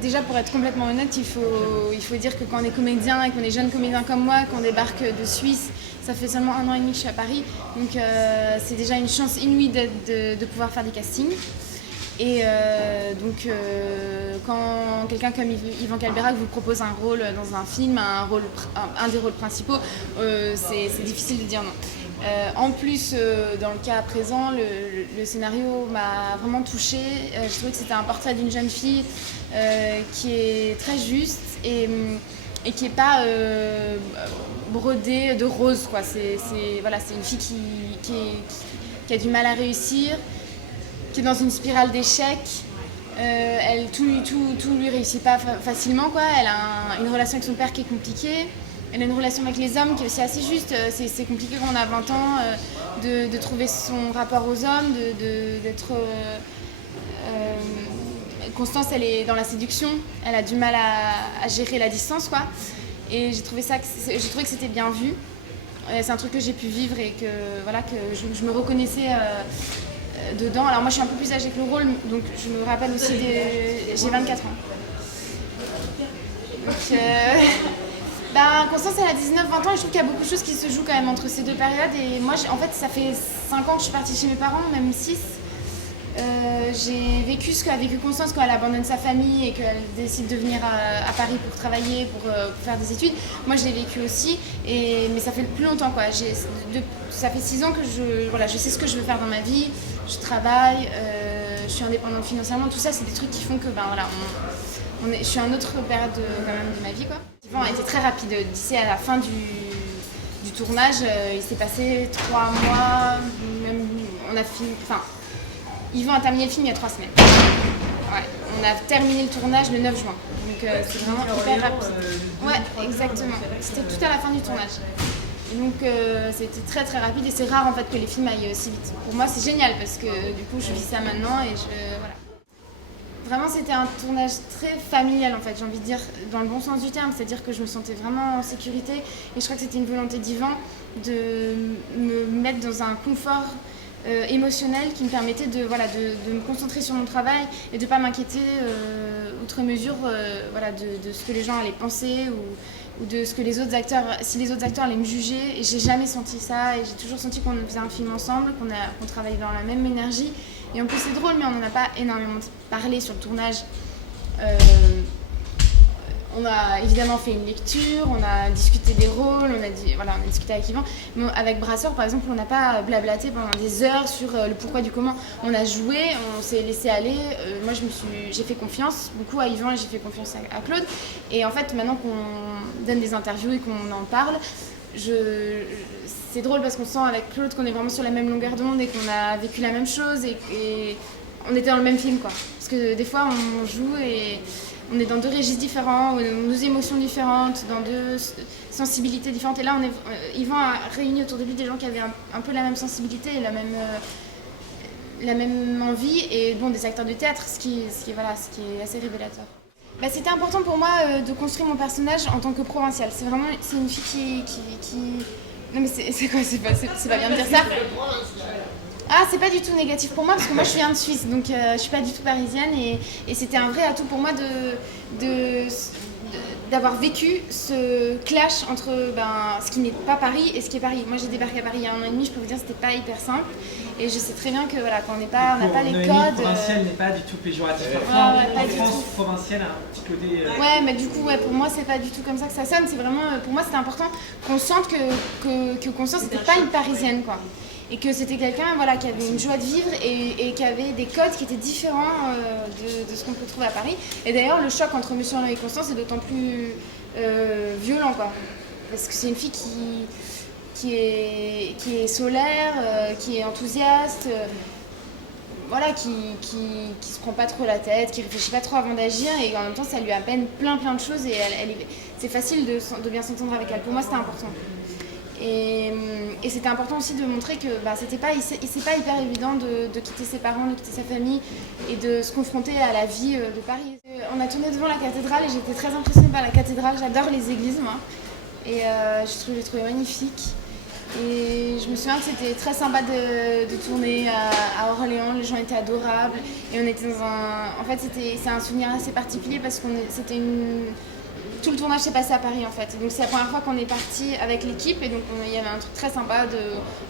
Déjà, pour être complètement honnête, il faut dire que quand on est comédien et qu'on est jeune comédien comme moi, qu'on débarque de Suisse, ça fait seulement 1 an et demi que je suis à Paris. Donc c'est déjà une chance inouïe de pouvoir faire des castings. Et quand quelqu'un comme Yvan Calberac vous propose un rôle dans un film, un des rôles principaux, c'est difficile de dire non. En plus, dans le cas présent, le scénario m'a vraiment touchée. Je trouvais que c'était un portrait d'une jeune fille qui est très juste et qui n'est pas brodée de rose, quoi. Voilà, c'est une fille qui a du mal à réussir, qui est dans une spirale d'échecs. Tout lui réussit pas facilement, quoi. Elle a une relation avec son père qui est compliquée. Elle a une relation avec les hommes qui est aussi assez juste. C'est compliqué quand on a 20 ans de trouver son rapport aux hommes, d'être... Constance, elle est dans la séduction. Elle a du mal à gérer la distance, quoi. Et j'ai trouvé que c'était bien vu. C'est un truc que j'ai pu vivre et que je me reconnaissais dedans. Alors moi je suis un peu plus âgée que le rôle, donc je me rappelle aussi j'ai 24 ans. Donc Constance elle a 19-20 ans et je trouve qu'il y a beaucoup de choses qui se jouent quand même entre ces deux périodes. Et moi en fait ça fait 5 ans que je suis partie chez mes parents, même 6. J'ai vécu ce qu'a vécu Constance quand elle abandonne sa famille et qu'elle décide de venir à Paris pour travailler, pour faire des études. Moi je l'ai vécu aussi, mais ça fait plus longtemps, quoi. Ça fait 6 ans que je sais ce que je veux faire dans ma vie, je travaille, je suis indépendante financièrement, tout ça c'est des trucs qui font que je suis à une autre période quand même de ma vie, quoi. Yvan a été très rapide, d'ici à la fin du tournage, il s'est passé 3 mois, même on a fini, Yvan a terminé le film il y a 3 semaines. Ouais, on a terminé le tournage le 9 juin. Donc c'est vraiment hyper rapide. Ouais, exactement. C'était tout à la fin du tournage. Et donc c'était très très rapide et c'est rare en fait que les films aillent si vite. Pour moi c'est génial parce que du coup je vis ça maintenant et voilà. Vraiment c'était un tournage très familial en fait, j'ai envie de dire, dans le bon sens du terme, c'est-à-dire que je me sentais vraiment en sécurité et je crois que c'était une volonté d'Yvan de me mettre dans un confort émotionnel qui me permettait de me concentrer sur mon travail et de ne pas m'inquiéter outre mesure de ce que les gens allaient penser ou de ce que les autres acteurs, si les autres acteurs allaient me juger. Et j'ai jamais senti ça et j'ai toujours senti qu'on faisait un film ensemble, qu'on travaillait dans la même énergie. Et en plus c'est drôle, mais on n'en a pas énormément parlé sur le tournage. On a évidemment fait une lecture, on a discuté des rôles, on a discuté avec Yvan. Mais avec Brasseur, par exemple, on n'a pas blablaté pendant des heures sur le pourquoi du comment. On a joué, on s'est laissé aller. Moi, j'ai fait confiance beaucoup à Yvan et j'ai fait confiance à Claude. Et en fait, maintenant qu'on donne des interviews et qu'on en parle, c'est drôle parce qu'on sent avec Claude qu'on est vraiment sur la même longueur d'onde et qu'on a vécu la même chose et on était dans le même film, quoi. Parce que des fois, on joue et on est dans 2 registres différents, 2 émotions différentes, dans 2 sensibilités différentes. Et là, Yvan a réuni autour de lui des gens qui avaient un peu la même sensibilité et la même envie, et bon, des acteurs de théâtre, ce qui est assez révélateur. C'était important pour moi de construire mon personnage en tant que provinciale. C'est une fille qui... Non mais c'est quoi, c'est pas bien de dire ça. Ah, c'est pas du tout négatif pour moi parce que moi je viens de Suisse, donc je suis pas du tout parisienne et c'était un vrai atout pour moi d'avoir vécu ce clash entre ce qui n'est pas Paris et ce qui est Paris. Moi j'ai débarqué à Paris il y a 1 an et demi, je peux vous dire que c'était pas hyper simple et je sais très bien que quand on n'a pas les codes. Provincial n'est pas du tout péjoratif. En France, provincial a un petit côté. Ouais, mais du coup, pour moi c'est pas du tout comme ça que ça sonne. C'est vraiment, pour moi c'était important qu'on sente que Constance n'était pas une parisienne, quoi. Et que c'était quelqu'un qui avait une joie de vivre et qui avait des codes qui étaient différents de ce qu'on peut trouver à Paris. Et d'ailleurs, le choc entre Monsieur Henri et Constance est d'autant plus violent, quoi. Parce que c'est une fille qui est solaire, qui est enthousiaste, qui se prend pas trop la tête, qui réfléchit pas trop avant d'agir, et en même temps, ça lui amène plein de choses et c'est facile de bien s'entendre avec elle. Pour moi, c'était important. Et c'était important aussi de montrer que c'est pas hyper évident de quitter ses parents, de quitter sa famille et de se confronter à la vie de Paris. On a tourné devant la cathédrale et j'étais très impressionnée par la cathédrale. J'adore les églises, moi. Et je l'ai trouvé magnifique. Et je me souviens que c'était très sympa de tourner à Orléans, les gens étaient adorables. Et on était dans un... En fait, c'est un souvenir assez particulier parce que tout le tournage s'est passé à Paris en fait. Donc c'est la première fois qu'on est parti avec l'équipe et donc il y avait un truc très sympa.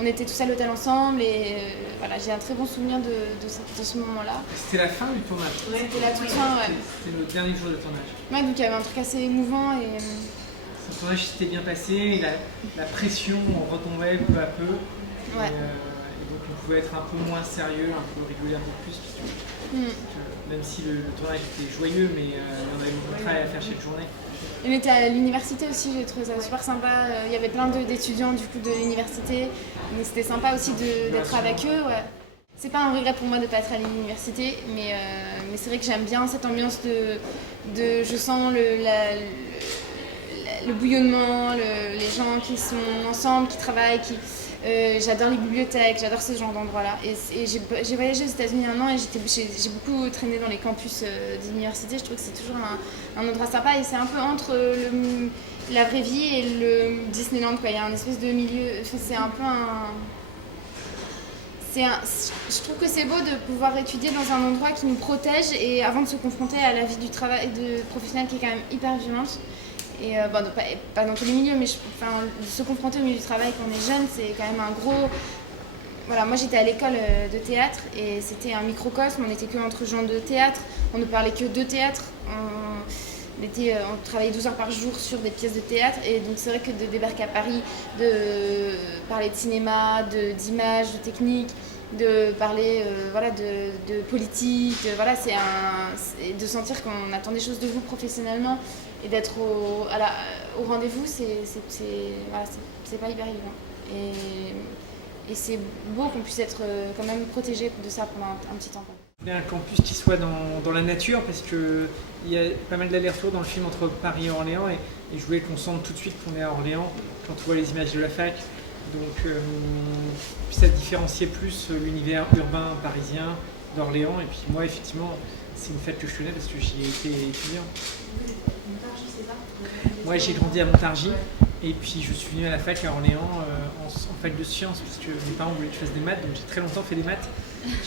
On était tous à l'hôtel ensemble et voilà, j'ai un très bon souvenir de ce moment-là. C'était la fin du tournage? C'était la toute fin, ouais. C'était le dernier jour de tournage. Ouais, donc il y avait un truc assez émouvant et... Le tournage s'était bien passé, et la pression retombait peu à peu. Ouais. Et donc on pouvait être un peu moins sérieux, un peu rigoler un peu plus. Même si le tournage était joyeux, mais on avait beaucoup de travail à faire chaque journée. On était à l'université aussi, j'ai trouvé ça super sympa. Il y avait plein d'étudiants du coup de l'université, donc c'était sympa aussi d'être avec eux. Ouais. C'est pas un regret pour moi de ne pas être à l'université, mais c'est vrai que j'aime bien cette ambiance je sens le bouillonnement, les gens qui sont ensemble, qui travaillent, j'adore les bibliothèques, j'adore ce genre d'endroits-là. Et j'ai voyagé aux États-Unis 1 an et j'ai beaucoup traîné dans les campus d'université. Je trouve que c'est toujours un endroit sympa et c'est un peu entre la vraie vie et le Disneyland, quoi. Il y a un espèce de milieu, c'est un peu je trouve que c'est beau de pouvoir étudier dans un endroit qui nous protège et avant de se confronter à la vie du travail professionnel qui est quand même hyper violente. Et pas dans tous les milieux, mais se confronter au milieu du travail quand on est jeune, c'est quand même un gros... Voilà, moi j'étais à l'école de théâtre et c'était un microcosme, on n'était que entre gens de théâtre, on ne parlait que de théâtre, on travaillait 12 heures par jour sur des pièces de théâtre et donc c'est vrai que de débarquer à Paris, de parler de cinéma, d'image, de technique, de parler de politique, de sentir qu'on attend des choses de vous professionnellement et d'être au rendez-vous, c'est pas hyper évident. Et c'est beau qu'on puisse être quand même protégé de ça pendant un petit temps. Il y a un campus qui soit dans la nature parce qu'il y a pas mal d'allers-retours dans le film entre Paris et Orléans et je voulais qu'on sente tout de suite qu'on est à Orléans quand on voit les images de la fac. Donc ça différenciait plus l'univers urbain parisien d'Orléans et puis moi effectivement c'est une fête que je connais parce que j'y ai été étudiant. Moi j'ai grandi à Montargis et puis je suis venu à la fac à Orléans en fac de sciences parce que mes parents voulaient que je fasse des maths donc j'ai très longtemps fait des maths.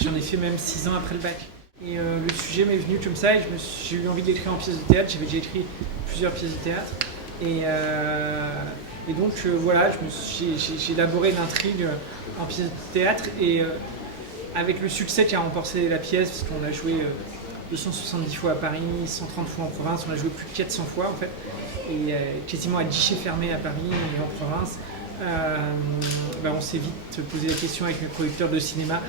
J'en ai fait même 6 ans après le bac. Et le sujet m'est venu comme ça et j'ai eu envie d'écrire en pièce de théâtre. J'avais déjà écrit plusieurs pièces de théâtre. Et donc voilà, j'ai élaboré l'intrigue en pièce de théâtre et avec le succès qu'a remporté la pièce, parce qu'on l'a joué 270 fois à Paris, 130 fois en province, on l'a joué plus de 400 fois en fait, et quasiment à guichet fermé à Paris et en province. On s'est vite posé la question avec mes producteurs de cinéma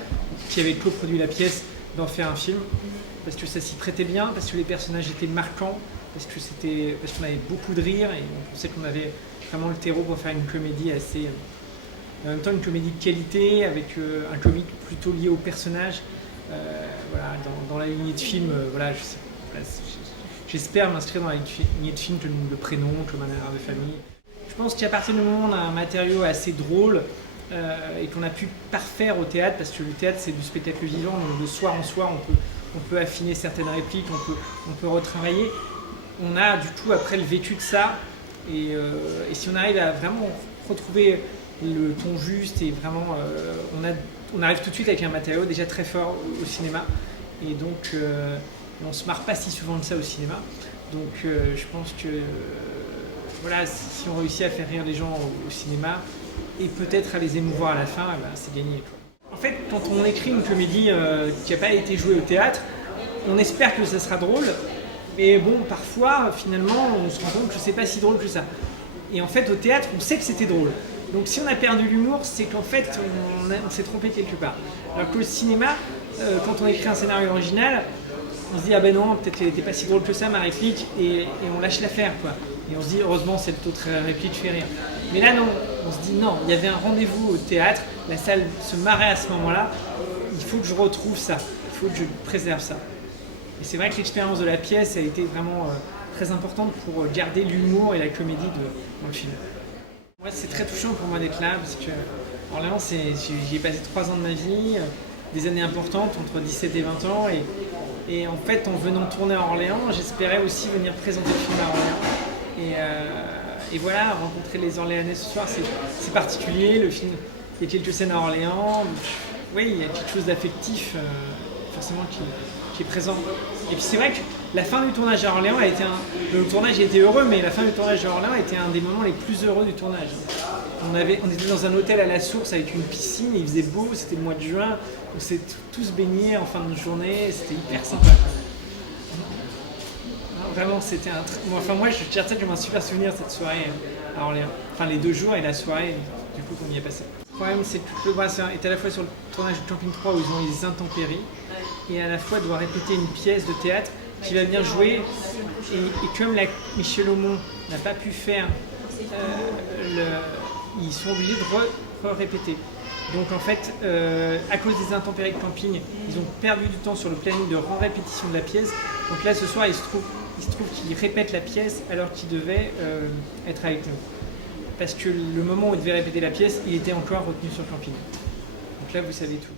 qui avaient coproduit la pièce d'en faire un film parce que ça s'y prêtait bien, parce que les personnages étaient marquants, parce qu'on avait beaucoup de rire et on pensait qu'on avait vraiment le terreau pour faire une comédie assez... en même temps une comédie de qualité avec un comique plutôt lié au personnage. Dans la lignée de film, j'espère m'inscrire dans la lignée de film comme Le Prénom, comme Un air de famille. Je pense qu'à partir du moment où on a un matériau assez drôle et qu'on a pu parfaire au théâtre, parce que le théâtre c'est du spectacle vivant, donc de soir en soir on peut affiner certaines répliques, on peut retravailler. On a du coup après le vécu de ça et si on arrive à vraiment retrouver le ton juste et vraiment on arrive tout de suite avec un matériau déjà très fort au cinéma et donc on se marre pas si souvent de ça au cinéma. Donc je pense que si on réussit à faire rire les gens au cinéma et peut-être à les émouvoir à la fin, c'est gagné, quoi. En fait, quand on écrit une comédie qui n'a pas été jouée au théâtre, on espère que ça sera drôle, mais bon, parfois, finalement, on se rend compte que c'est pas si drôle que ça. Et en fait, au théâtre, on sait que c'était drôle. Donc si on a perdu l'humour, c'est qu'en fait, on s'est trompé quelque part. Alors qu'au cinéma, quand on écrit un scénario original, on se dit « Ah ben non, peut-être qu'elle n'était pas si drôle que ça, ma réplique », et on lâche l'affaire, quoi. Et on se dit « Heureusement, cette autre réplique fait rire ». Mais là, non, on se dit « Non, il y avait un rendez-vous au théâtre, la salle se marrait à ce moment-là, il faut que je retrouve ça, il faut que je préserve ça ». Et c'est vrai que l'expérience de la pièce a été vraiment très importante pour garder l'humour et la comédie dans le film. Moi, c'est très touchant pour moi d'être là, parce que Orléans, j'y ai passé 3 ans de ma vie, des années importantes, entre 17 et 20 ans, et en fait, en venant tourner à Orléans, j'espérais aussi venir présenter le film à Orléans. et voilà, rencontrer les Orléanais ce soir, c'est particulier. Le film, il y a quelques scènes à Orléans. Oui, il y a quelque chose d'affectif, forcément, qui est présent. Et puis c'est vrai que la fin du tournage à Orléans a été le tournage a été heureux, mais la fin du tournage à Orléans a été un des moments les plus heureux du tournage. On était dans un hôtel à la source avec une piscine, et il faisait beau, c'était le mois de juin, on s'est tous baignés en fin de journée, c'était hyper sympa. Vraiment, c'était moi, je tiens ça comme un super souvenir cette soirée à Orléans. Enfin, les 2 jours et la soirée, du coup, qu'on y est passé. Le problème, c'est que le brasseur est à la fois sur le tournage de Camping 3 où ils ont les intempéries, et à la fois doit répéter une pièce de théâtre qui va venir jouer. Et comme Michel Aumont n'a pas pu faire, ils sont obligés de répéter. Donc en fait, à cause des intempéries de camping, ils ont perdu du temps sur le planning de répétition de la pièce. Donc là, ce soir, il se trouve qu'ils répètent la pièce alors qu'ils devaient être avec nous. Parce que le moment où ils devaient répéter la pièce, il était encore retenu sur le camping. Donc là, vous savez tout.